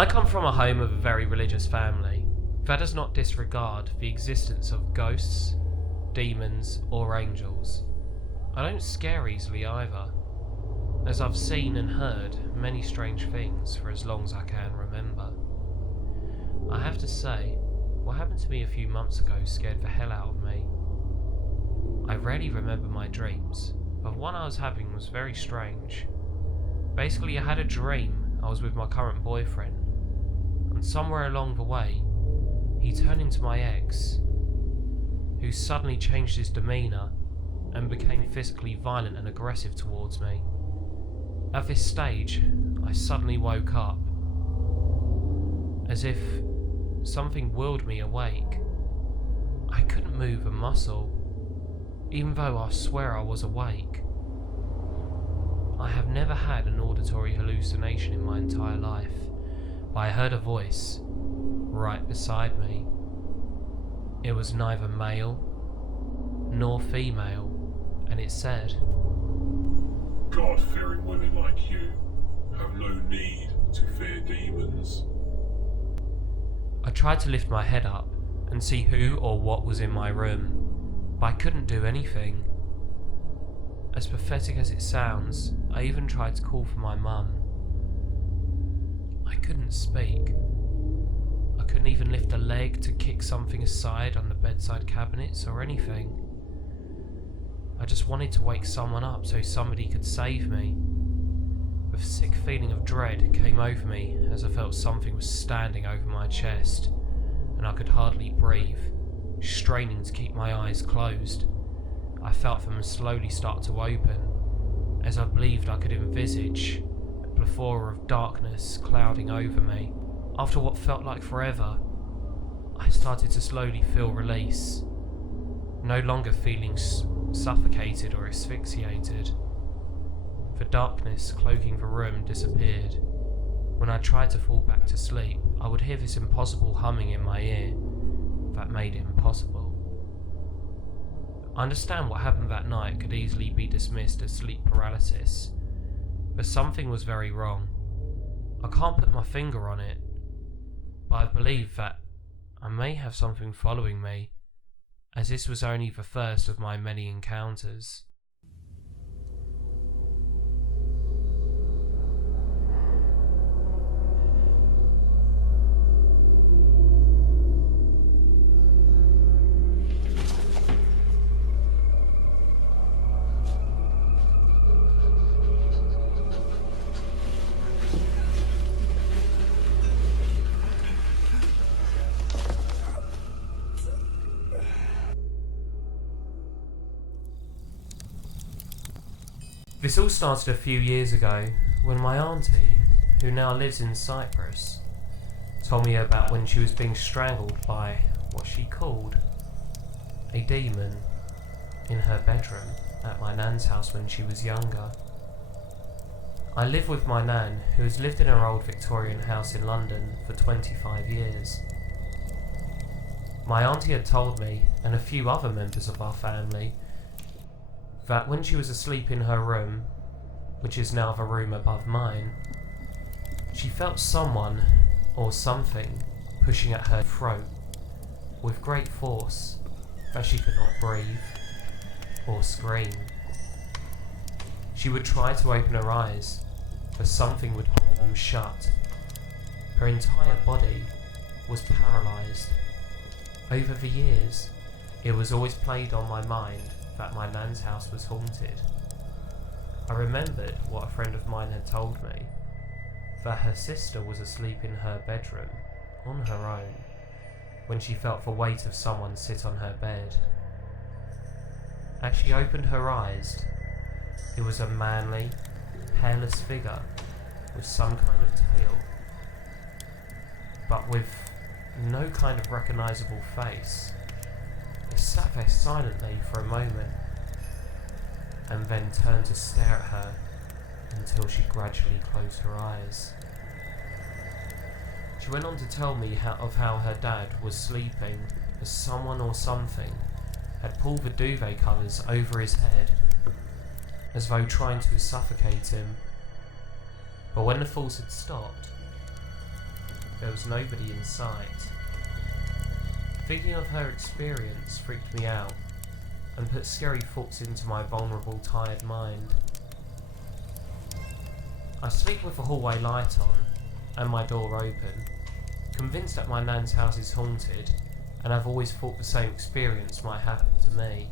I come from a home of a very religious family that does not disregard the existence of ghosts, demons, or angels. I don't scare easily either, as I've seen and heard many strange things for as long as I can remember. I have to say, what happened to me a few months ago scared the hell out of me. I rarely remember my dreams, but one I was having was very strange. Basically, I had a dream I was with my current boyfriend, and somewhere along the way, he turned into my ex, who suddenly changed his demeanour and became physically violent and aggressive towards me. At this stage, I suddenly woke up, as if something willed me awake. I couldn't move a muscle, even though I swear I was awake. I have never had an auditory hallucination in my entire life, but I heard a voice right beside me. It was neither male nor female, and it said, "God-fearing women like you have no need to fear demons." I tried to lift my head up and see who or what was in my room, but I couldn't do anything. As pathetic as it sounds, I even tried to call for my mum. I couldn't speak. I couldn't even lift a leg to kick something aside on the bedside cabinets or anything. I just wanted to wake someone up so somebody could save me. A sick feeling of dread came over me as I felt something was standing over my chest, and I could hardly breathe, straining to keep my eyes closed. I felt them slowly start to open, as I believed I could envisage a plethora of darkness clouding over me. After what felt like forever, I started to slowly feel release, no longer feeling suffocated or asphyxiated. The darkness cloaking the room disappeared. When I tried to fall back to sleep, I would hear this impossible humming in my ear that made it impossible. I understand what happened that night could easily be dismissed as sleep paralysis, but something was very wrong. I can't put my finger on it, but I believe that I may have something following me, as this was only the first of my many encounters. This all started a few years ago when my auntie, who now lives in Cyprus, told me about when she was being strangled by what she called a demon in her bedroom at my nan's house when she was younger. I live with my nan, who has lived in her old Victorian house in London for 25 years. My auntie had told me, and a few other members of our family, that when she was asleep in her room, which is now the room above mine, she felt someone or something pushing at her throat with great force, that she could not breathe or scream. She would try to open her eyes, but something would hold them shut. Her entire body was paralysed. Over the years, it was always played on my mind that my nan's house was haunted. I remembered what a friend of mine had told me, that her sister was asleep in her bedroom, on her own, when she felt the weight of someone sit on her bed. As she opened her eyes, it was a manly, hairless figure with some kind of tail, but with no kind of recognisable face. It sat there silently for a moment, and then turned to stare at her until she gradually closed her eyes. She went on to tell me of how her dad was sleeping as someone or something had pulled the duvet covers over his head, as though trying to suffocate him. But when the force had stopped, there was nobody in sight. Thinking of her experience freaked me out and put scary thoughts into my vulnerable, tired mind. I sleep with the hallway light on and my door open, convinced that my nan's house is haunted, and I've always thought the same experience might happen to me.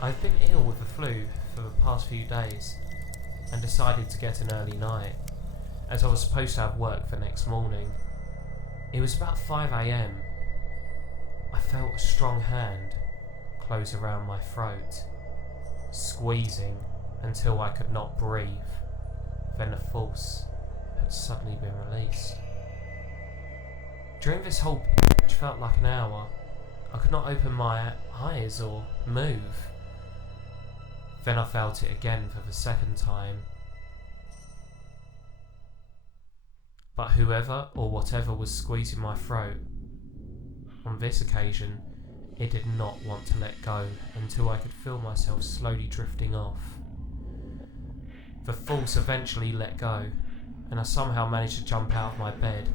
I've been ill with the flu for the past few days and decided to get an early night, as I was supposed to have work the next morning. It was about 5 AM. I felt a strong hand close around my throat, squeezing until I could not breathe. Then the force had suddenly been released. During this whole period, which felt like an hour, I could not open my eyes or move. Then I felt it again for the second time. But whoever or whatever was squeezing my throat, on this occasion, it did not want to let go until I could feel myself slowly drifting off. The force eventually let go, and I somehow managed to jump out of my bed,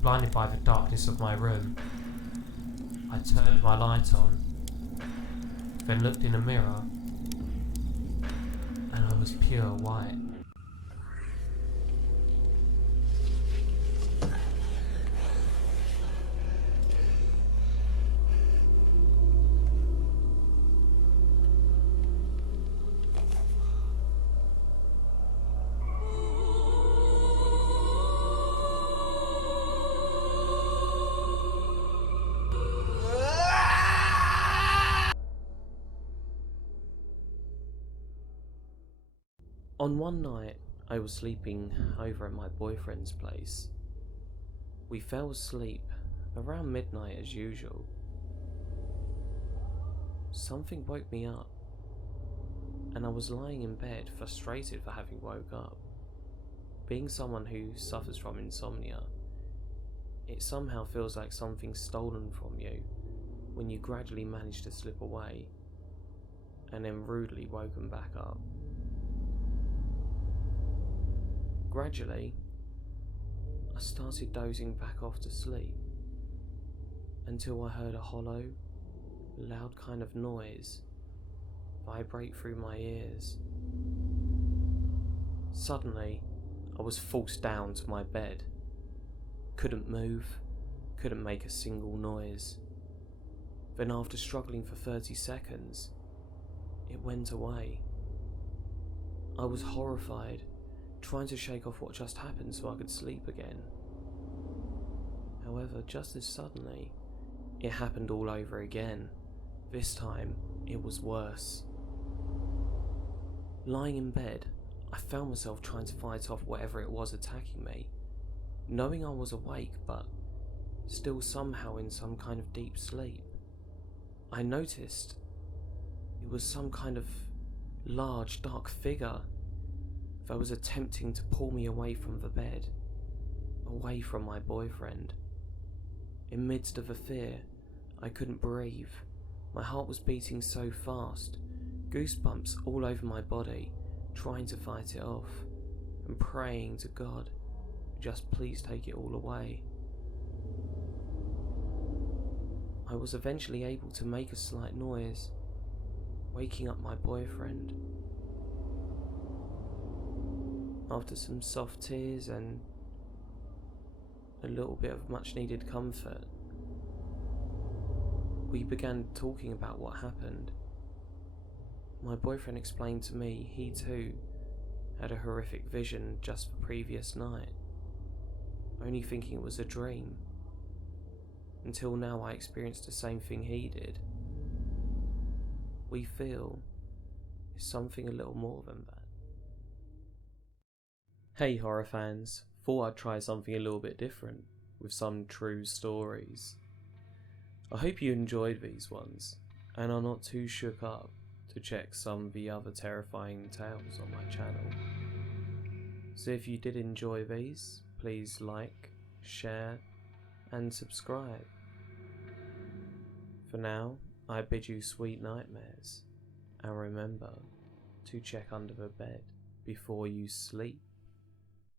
blinded by the darkness of my room. I turned my light on, then looked in a mirror, and I was pure white. On one night, I was sleeping over at my boyfriend's place. We fell asleep around midnight as usual. Something woke me up, and I was lying in bed frustrated for having woke up. Being someone who suffers from insomnia, it somehow feels like something's stolen from you when you gradually manage to slip away and then rudely woken back up. Gradually, I started dozing back off to sleep until I heard a hollow, loud kind of noise vibrate through my ears. Suddenly, I was forced down to my bed. Couldn't move, couldn't make a single noise. Then after struggling for 30 seconds, it went away. I was horrified, trying to shake off what just happened so I could sleep again. However, just as suddenly, it happened all over again. This time, it was worse. Lying in bed, I found myself trying to fight off whatever it was attacking me, knowing I was awake but still somehow in some kind of deep sleep. I noticed it was some kind of large, dark figure that was attempting to pull me away from the bed, away from my boyfriend. In midst of the fear, I couldn't breathe. My heart was beating so fast, goosebumps all over my body, trying to fight it off, and praying to God, just please take it all away. I was eventually able to make a slight noise, waking up my boyfriend. After some soft tears and a little bit of much needed comfort, we began talking about what happened. My boyfriend explained to me he too had a horrific vision just the previous night, only thinking it was a dream. Until now I experienced the same thing he did. We feel it's something a little more than that. Hey horror fans, thought I'd try something a little bit different with some true stories. I hope you enjoyed these ones and are not too shook up to check some of the other terrifying tales on my channel. So if you did enjoy these, please like, share and subscribe. For now, I bid you sweet nightmares, and remember to check under the bed before you sleep.